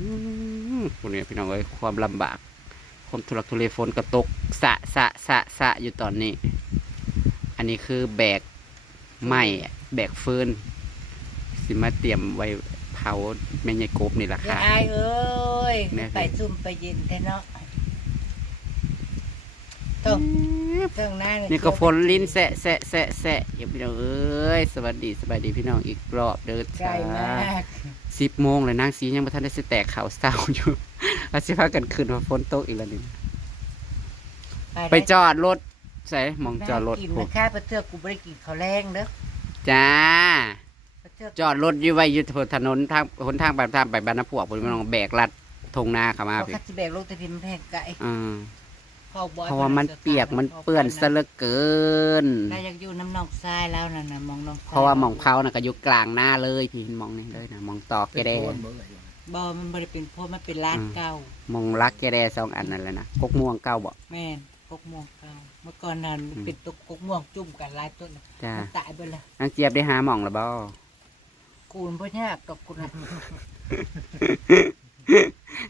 อืมคนนี้พี่น้องเอ้ยความลำบาก ความทุรักทุเลฝนกระตกสะสะสะสะอยู่ตอนนี้ อันนี้คือแบกไม้แบกฟืนสิมาเตรียมไว้เผาแม่ยายกบนี่แหละอย่าค่ะอายเอ้ยแม่ไปซุ่มไปเย็นแท้เนาะ ต้องเทิงหน้านี่ก็ฝนลิ้นแสะแสะแสะแสะอย่าพี่น้องเอ้ยสวัสดีสวัสดีพี่น้องอีกรอบเด้อไกลจ้ามากสิบโมงเลยนางสียังไม่ทันได้สิแตกข่าวเศร้าอยู่อาสิพากันขึ้นมาฝนตกอีกแล้วนี่ไปจอดรถใส่มองจอดรถกินพวนะกค่ะประเทือกกูไม่ได้กินข้าวแรงเด้อจ้าประเทือกจอดรถอยู่ไว้อยู่ถนนทางหนทางไปทางไปบ้านน้ำพวกบนมันองแบกลัดทงนาเข้ามาเขาพี่คัดสิแบกลูกแต่พิมพ์แพงไก่อืมพ่อบอย เพราะว่ามันเปียกมันเปื้อนซะเหลือเกินได้อยากอยู่น้ำนองทรายแล้วน่ะนะมองน้องทยเพราะว่าหมองเผาน่ะก็อยู่กลางหน้าเลยพี่มองนี่เลยนะมองตอกแกแดบ่มันบ่ได้เป็นโพดมันเป็นร้านอืม เก่ามองรักแกแดสองอันนั่นแหละนะกกม่วงเก้าบ่แม่นกกม่วงเก่า เมื่อก่อนนั้นอืมเป็นตุกกกม่วงจุ่มกันหลายต้นน่ะจ้ามันตายไปเลยนางเจี๊ยบได้หาหมองแล้วบ่กูนบ่ยากกับกูนะ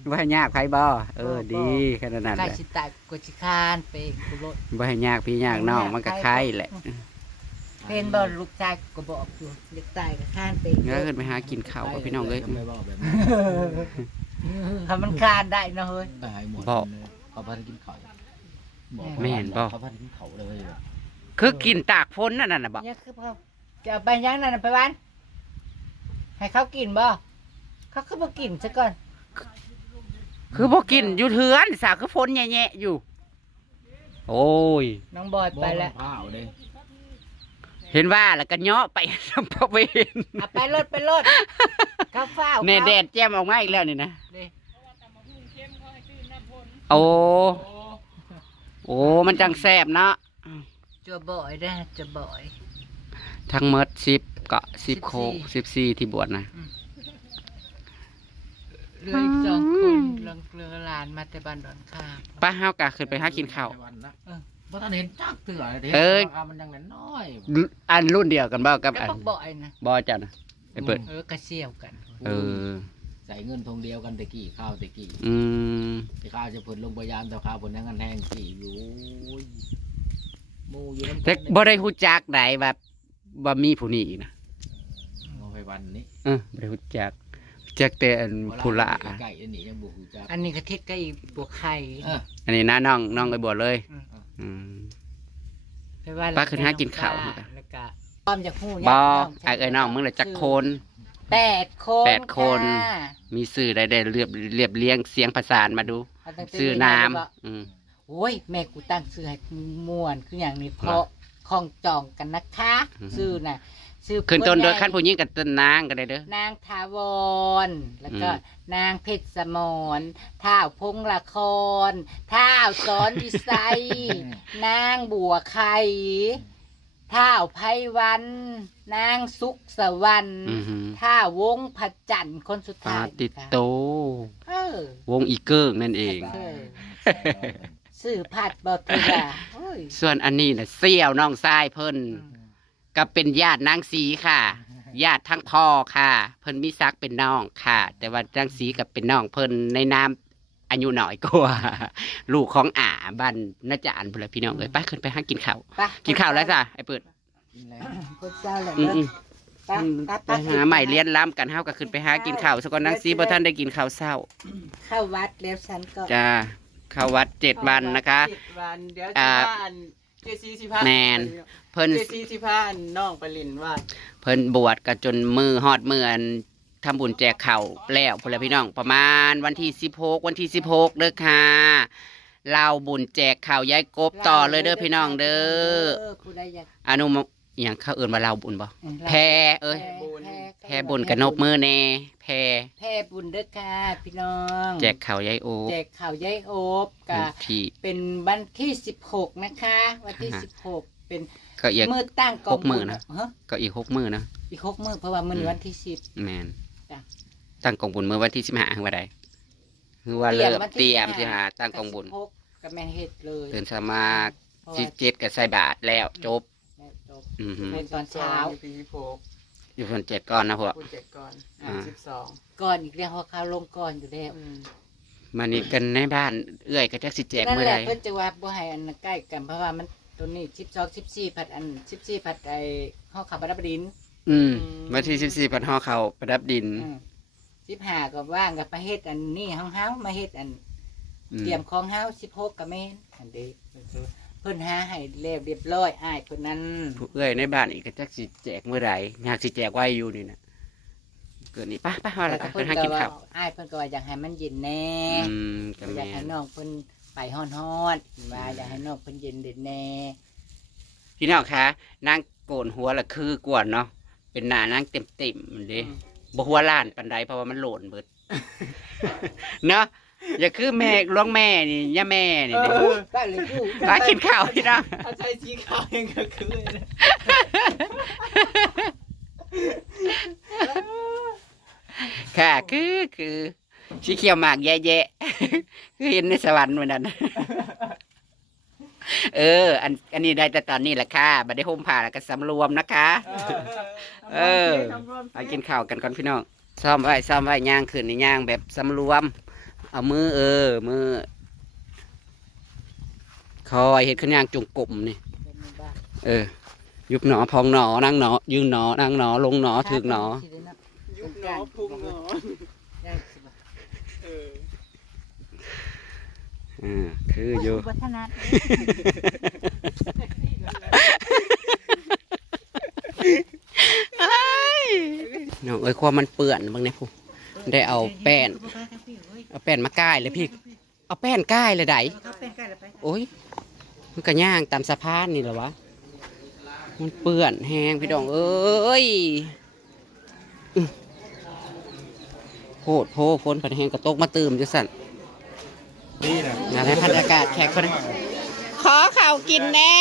บ่ให้ยากไผบ่เออบ่ ดีขนาดนั้นใกล้แหละสิตายกูสิคร้านไปกูรถบ่ให้ยากพี่ยากน้องมันก็ไข่แหละเป็นบ่ลูกชายก็บอกอยู่อยากตายก็คร้านไปงั้นขึ้นไปหากินข้าวกับพี่น้องเลยไม่บอกแบบนี้ถ้ามันคร้านได้เนาะเฮ้ยไปหายหมดบอกเลยเขาพาไปกินข้าวบอกแม่นบอก เขาพาไปกินข้าวเลยคือกินตากฝนนั่นน่ะบ่เนี่ยคือเขาจะเอาไปยังนั่นนะไปบ้านให้เขากินบ่เขาก็บ่กินซะก่อน คือบ่กินอยู่เทือนสาคือฝนแย่ๆอยู่ โอ้ย น้องบอยไปแล้วข้าวเลยเห็นว่าแล้วก็เนาะไปทำพระเวนเอาไปรถไปรถเขาเฝ้าเนแดดแจ่มออกมาอีกแล้วนี่นะนี่โอ้โอ้มันจังแซ่บเนาะจะบ่อยได้อจะบ่อย ทั้งหมดสิบเกาะสิบโคกสิบสี่ที่บวชนะ เหลืออีกสองคนเรื่องเกลือหลานมาแต่บ้านดอนข้ามป้าเฮากะขึ้นไปหากินข้าววันนะเออเพราะท่านเห็นจักเถื่อเลยเอ้ยมันยังน้อยอันรุ่นเดียวกันบ่กับก็อันบอกบ่อยนะบ่เจ้านะไปเปิด เออกระเซี่ยวกันเออ ใส่เงินทงเดียวกันตะกี้ข้าวตะกี้อืม ตะข้าวจะผลลงพยายามแต่ข้าวผลยังกันแห้งกี่อยู่หมูอยู่น้ำแต่บ่ได้ฮู้จักได้แบบบ่มีผู้นี้อีกนะเอาไปวันนี้เออบ่ได้ฮู้จัก จักแต่อันผู้ละ ไก่อันนี้ยังบุกอยู่จักอันนี้กระทิดก็อีบวกไข่ เอออันนี้นะน้องน้องไปบวชเลยอืม อืม ไปว่าป้าขึ้นหากินข้าว แล้วก็ป้อมจากหูบ่ไอ้เอ้ยน้องมึงละจักคน แปดคนแปดคนะมีสื่อใดได้เรียบเรียบเรียงเสียงประสานมาดูเอาตั้งแต่ซื้อน้ำเวลาอืม โอ้ยแม่กูตั้งซื้อให้ม่วนคืออย่างนี้เพราะของจองกันนะคะซื้อน่ะ ซื้อขึ้นต้นโดยใหญ่ขั้นผู้หญิงกับต้นนางก็ได้เด้อ นางทาวร แล้วก็ อืม นางเพชรสมรท้าวพงละครท้าวสอนวิสัยนางบัวไข่ท้าวไพวัน นางสุขสวรรค์อือหือท้าวงพระจันทร์คนสุดปาท้ายติดโต เออวงอีเกิงนั่นเอง เออสื่อผัดบอตีละโอ้ย ส่วนอันนี้น่ะเสี่ยวน้องทรายเพิ่น ก็เป็นญาตินางสีค่ะ ญาติทั้งพ่อค่ะ เพิ่นมีศักดิ์เป็นน้องค่ะ แต่ว่านางสีกับเป็นน้องเพิ่นในนามอายุน้อยกว่าลูกของอาบ้านนาจารย์พุ่นแหละพี่น้องเอ้ยไปขึ้นไปหากินข้าวไปกินข้าวแล้วจ้ะไอ้เปิดกินแล้วพุทธเจ้าเลยอืเด้อมไปอืมไปไปหาใหม่เรียนล้ำกันเฮาก็ขึ้นไปหากินข้าวสกอนนางสีบ่ท่านได้กินข้าวเช้าเข้าวัดแล้วฉันก็จ้าเข้าวัดเจ็ดวันนะคะ เจ็ดวันเดี๋ยวอ่าสิพาอัน เจซีสิพาแมนเพิ่นเจซีสิพาอันน้องไปเลินว่าเพิ่นบวชกันจนมือฮอดมืออันทำบุญแจกข้าวแล้วพุ่นแหละพี่น้องประมาณวันที่16วันที่16เด้อค่ะเราบุญแจกข้าวยายกบต่อเลยเด้อพี่น้องเด้อ ผู้ใดอยาก อนุโม อหย่างเขาเอื่นว่าเราบุญบ่แพรเอ้ยแพร่แพรบุญกระนบมือแน่แพรแพร่บุญเด้อค่ะพี่น้องแจกข้าวยายโอ๊แจกข่าวยายโอบกะที่ เป็นวันที่สิบหกนะคะ วันที่อ่าฮะสิบหกเป็นก็อีก มือตั้งกองหกมื้อนะฮะก็อีกหกมือนะ อีกหกมือเพราะว่ามือนี้อืม วันที่สิบ แมนจ้ะตั้งกองบุญเมื่อวันที่สิบห้าว่าใดคือว่าเตรีเริ่ยมมวันที่เตรียม15ที่หาตั้งกองบุญ สิหกกับแม่นเฮ็ดเลยเดินสามารถเพราะสิว่าเจ็ดกับใส่บาทแล้วจบ แม่จบอือหือในตอนเช้า ปีโพกอยู่เพิ่นเจ็ดก่อนนะพวกคุณเจ็ดก่อนอ่า สิบสองก่อนอีกแล้วเขาเขาลงก่อนอยู่แล้วอืมมานี่กันในบ้านเอื้อยก็จักสิแจกนั่นเมื่อแหใดละเพิ่นจะว่าบ่ให้อันใกล้กันเพราะว่ามันตัวนี้ชิปซอกชิปซี่ผัดอันชิปซี่ผัดไอห้อขับบับดินอืมวันที่สิบสี่พันห่อเขาประดับดินชิปหาก็ว่างกับมาเฮ็ดอันนี้ห้องเฮามาเฮ็ดอันอืมเตรียมของเฮาสิบหกกับแม่นอันเด้ เพิ่นหาให้แล้วเรียบร้อยอ้ายเพิ่นนั้นผู้เอื้อยในบ้านอีกก็จักสิแจกเมื่อไหร่อยากสิแจกไว้อยู่นี่นะเกิดนี่ป้าป้าว่าอะไรกันเพิ่เพิ่นนหาก็กินว่าข้าวอ้ายเพิ่นก็ว่าอยากให้มันเย็นแน่อืมกัอยากแม่ให้นน้องเพิ่นไปฮ้อนๆว่าอยากให้น้องเพิ่นเย็นเด็ดแน่พี่น้องคะนางโกนหัวละคือกวนเนาะเป็นหน้านางเต็มเต็มๆเลยบ่หัวล้านปันใดเพราะว่ามันโหลนเบิด เนาะ อย่าคือแม่หลวงแม่นี่ย่าแม่นี่เด้อก็เลยอยู่มากินข้าวพี่น้องถ้าใช้สีขาวยังก็คือเลยนะค่ะคือคือสีเขียวหมากแย่ๆคือเห็นในสวรรค์เหมือนนั้นเออ อันอันนี้ได้แต่ตอนนี้แหละค่ะบัดได้ห่มผ้าแล้วก็สำรวมนะคะ เออไปกินข้าวกันก่อนพี่น้องซ้อมไว้ซ้อมไว้ย่างขึ้นนี่ย่างแบบสำรวม เอามือเออ มือ คอยเห็ดขึ้นย่างจุงกลุ่มนี่ เออ ยุบหนอพองหนอนั่งหนอ ยืนหนอนั่งหนอ ลงหนอถึกหนอ ยุบหนอพุงหนอเอออ่าคืออยู่วัฒนธรรมน้องเอ้ยความมันเปื่อนบางเนี่ยผู้ได้เอาแป้น เอาแป้นมาก้ายเลยพี่ เอาแป้นก้ายเลยไดโอ้ยมันก็ย่างตามสะพานนี่แหละวะ มันเปื่อนแห้งพี่ดองเอ้ยอื้อโพดโพฝนผันแห้งก็ตกมาตื่มจังสั่นนี่นะงานพันอากาศแขกคนนี้ขอข่าวกินแน่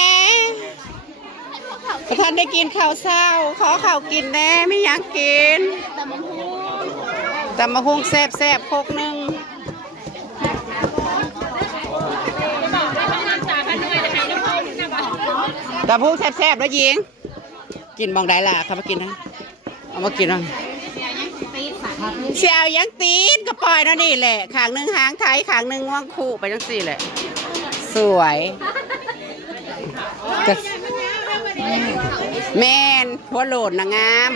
ประท่านได้กินข้าวเศร้า ขอข่าวกินแน่ไม่อยากกินตำมะฮุงแซ่บแซ่บๆโคกหนึ่ง ตาพูแซ่บๆแล้วยิง กินบองได้ล่ะครับมากินนะเอามากินนะเสียวยังตีนก็ปล่อยแล้วนี่แหละขางหนึ่งหางไทยขางหนึ่งว่างคู่ไปจังสี่แหละ สวยแมนหัวโหลดนะงาม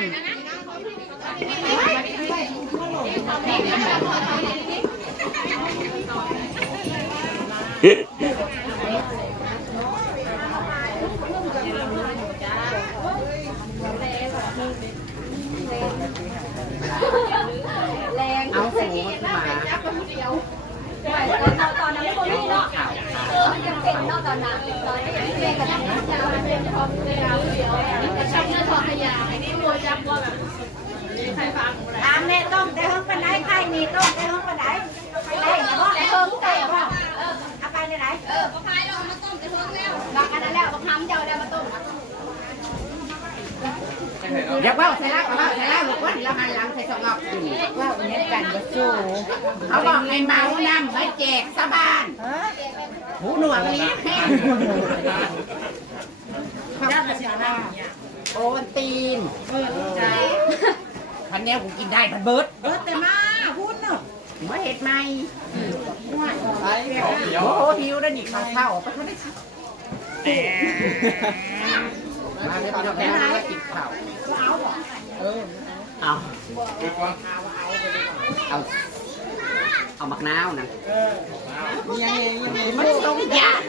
เอาหูมันมา ตอนน้ำมันโป๊ะเนาะยังกินนอกตอนหนักไม่กินเนาะเริ่มจะพร้อมเลยามแม่ต้มได้ห้องปันไดใครมีต้มได้ห้องปันไดไปได้ห้องได้ห้องได้ห้องเออเอาไปในไหนเออพอพายเรามาต้มจะห้องแล้วหลักอันนั้นแล้วบักทำเจ้าแล้วมาต้ม อยากว่าใส่ละก็ว่าใส่ละลูกว่าเราหันหลังใส่สองรอบอยู่นี่ ว่าวันนี้กันว่าสู้ เขาบอกให้เมานำให้แจกสะบานหูหนวกนี้แห้งโอนตีนพันแนวกูกินได้พันเบิร์ดเออแต่มาพูดเนาะมาเห็ดไหมโอ้โหหิวแล้วนี่ข้าวเท่าไปเขาได้มาเลยพี่น้องแม่มากินข้าวเอาเอาเอา มักนาวนะมันต้องยาก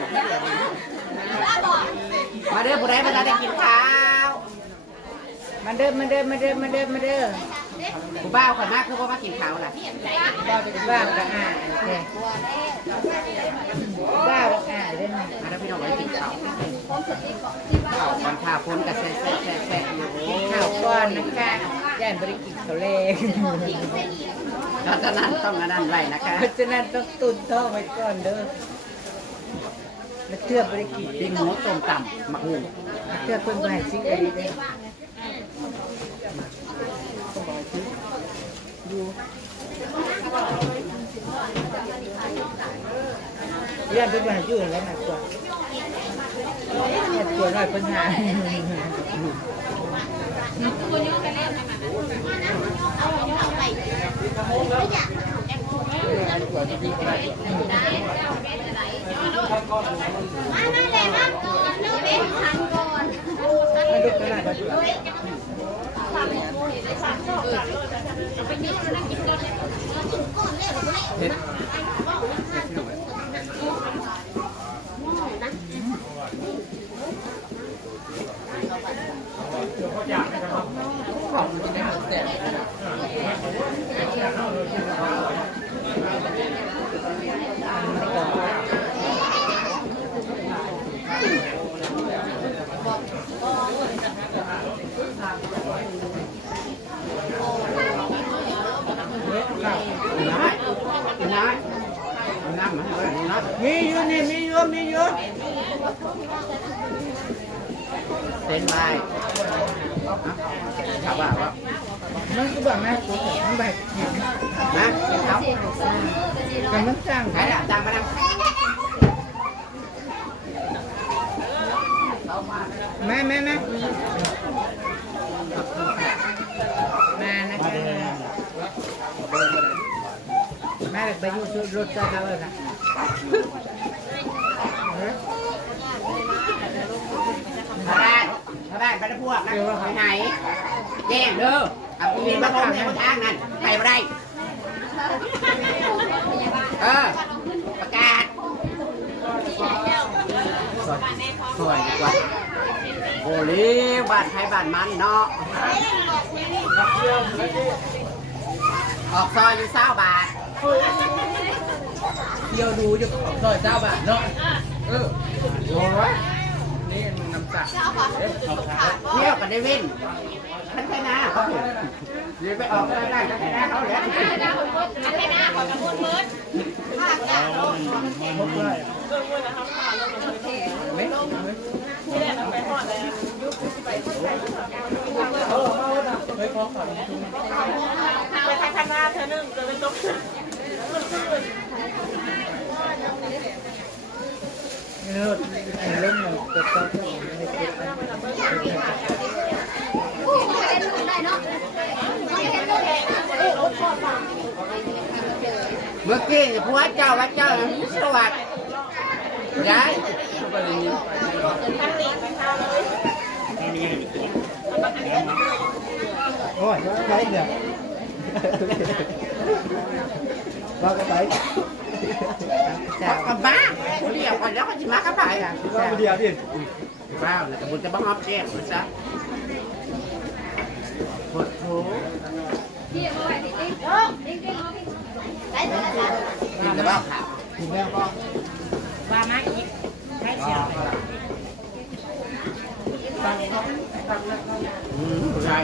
มาเด้อผู้ใดมาได้กินข้าวมาเด้อมาเด้อมาเด้อมาเด้อมาเด้อผู้บ่าวคนมากคือว่ามากินข้าวล่ะบ้าเป็นบ้าก็อ่าเด้บ้าก็อ่าเด้อมาเด้พี่น้องมากินข้าวข้าวมันข้าวพ้นกับแซ่บแซ่บแซ่บแซ่ข้าวก่อนนะคะย่บริกินข้าวแรง เพราะฉะนั้นต้องอันนั้นไว้นะคะ เพราะฉะนั้นต้องตุนท้อไว้ก่อนเด้อแล้วเทือบริกินปิ้งหมูต้มต่ำมักหุ่งเทือบเพิ่นบ่ให้ซิกอะไรเด้อย่านเพิ่นบ่ให้อยู่แล้วหนะตัวย่านตัวน้อยเพิ่นหามานั่นแหละนั่งก่อนเลิกเป็ นทันก่อน มีอยู่นี่มีอยู่มีอยู่เส้นลายถามว่าว่ามันก็แบบแม่กูมันแบบเห็ นนะเขาแต่มันจ้างใครล่ะจังมาดังแม่แม่แม่แม่นะคะแม่ไปอยู่ชุดรถจ้าเลยนะชาวบ้านชาวบ้านบ้านพวกนะไปไหนแจ้งเด้อเอาปีนมาลงในทางนั้นไปไม่ได้ เออประกาศสวยดีกว่าโอ้ลีบ้านใครบ้านมันเนาะออกซอยอยู่เศร้าบาทเที่ยวดูจะซอยเจ้าบาทเนาะเออโอ้ยนี่น้ำตาเที่ยวกันได้เว้นท่านแค่นาเขาเดี๋ยวไปออกก็ได้ท่า นแค่นาเขาเหลือไม่เฮ้ยพอขอดทุนไปทางข้างหน้าเธอหนึ่งเดินไปตรงเนื้อเล่นมันจะต้องไม่เก็บ เมื่อกี้ผัวเจ้าว่าเจ้าสวัสดิ์ยายโอ้ยใช่เนี่ยเราก็ไปจับกับบ้าเรียกก่อนแล้วก็จะมากับไปอะเดียวดิบ้าแล้วแต่บุญจะบ้องอบแจ้งมันซะปวดโถกิน แต่บ้าขาวถึงแล้วก็ว่ามาอีกให้เชียวอืมใช่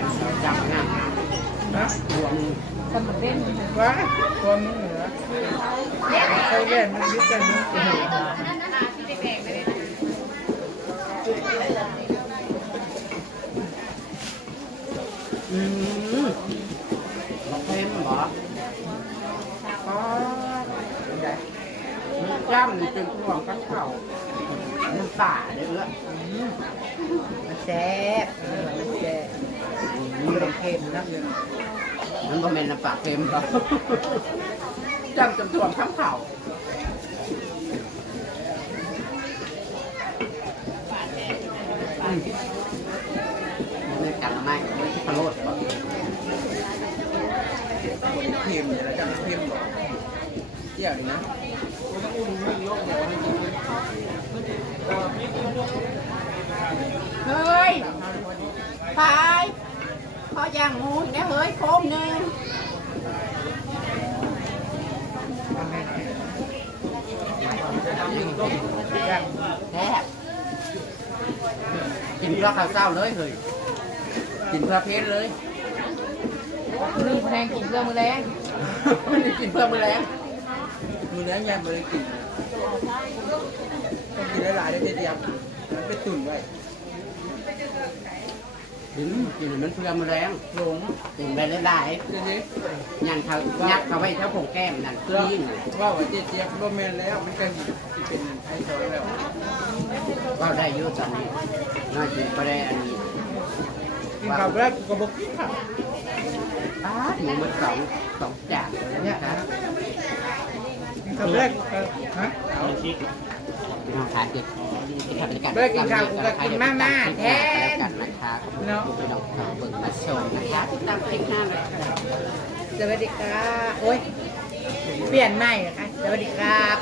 จับงามนะหัวมึงว้าตัวมึงเหนือเขาเล่นมันยึดกันมึงเหนืออืมบอกเค็มเหรออ๋อมัน จ้ำเป็นห่วงกันเขามันป่าเด้อมันแซ่บมันแซ่บมันเค็มนะมันก็เป็นน้ำปลาเค็มหรอกจ้ำจนถ่วงข้ามเข่าอืมมันเป็นกันไม้ไม่ใช่ปลาโลดบอกเค็มอย่าละจังเค็มหรอเที่ยวดีนะ เฮ้ยพายขอย่างหมูเนี่ยเฮ้ยโคมหนึ่งแทบกินเพื่อข้าวเศร้าเลยเฮ้ยกินเพื่อเพชรเลยนึ่งแพงกินเพื่อมือแรงไม่ได้กินเพื่อมือแรง มือนี้ยังไม่ได้กินต้องกินหลายๆได้เดียวมันเป็นตุ่นไว้กินกินให้มันเพื่อมือแรงหลงกินไปหลายเดี๋ยวนี้ๆยันเขายัดเขาไว้เท่าผงแก้มนั่นเรื่องยิ่งว่าว่าเจี๊ยบร่แมนแล้วมันก็เป็นไอ้ซอยแล้วว่าได้อยุ่ตอนนี้น่ากินก็ได้อันนี้กินข้าวแรกกูก็บอกกินข้าวอ้าหมูมันสองสองจานเนี่ยนะ กินข้าวแรกเออฮะพี่น้องทานเกิดกินข้าวบรรยากาศเลิกกินข้าวกูก็กินมาม่าแท้กันนะคะขอบคุณเนาะพี่น้องทางเบิ่งมาชมนะคะติดตามคลิปหน้าเลยค่ะสวัสดีครับโอ้ยเปลี่ยนใหม่นะคะสวัสดีครับ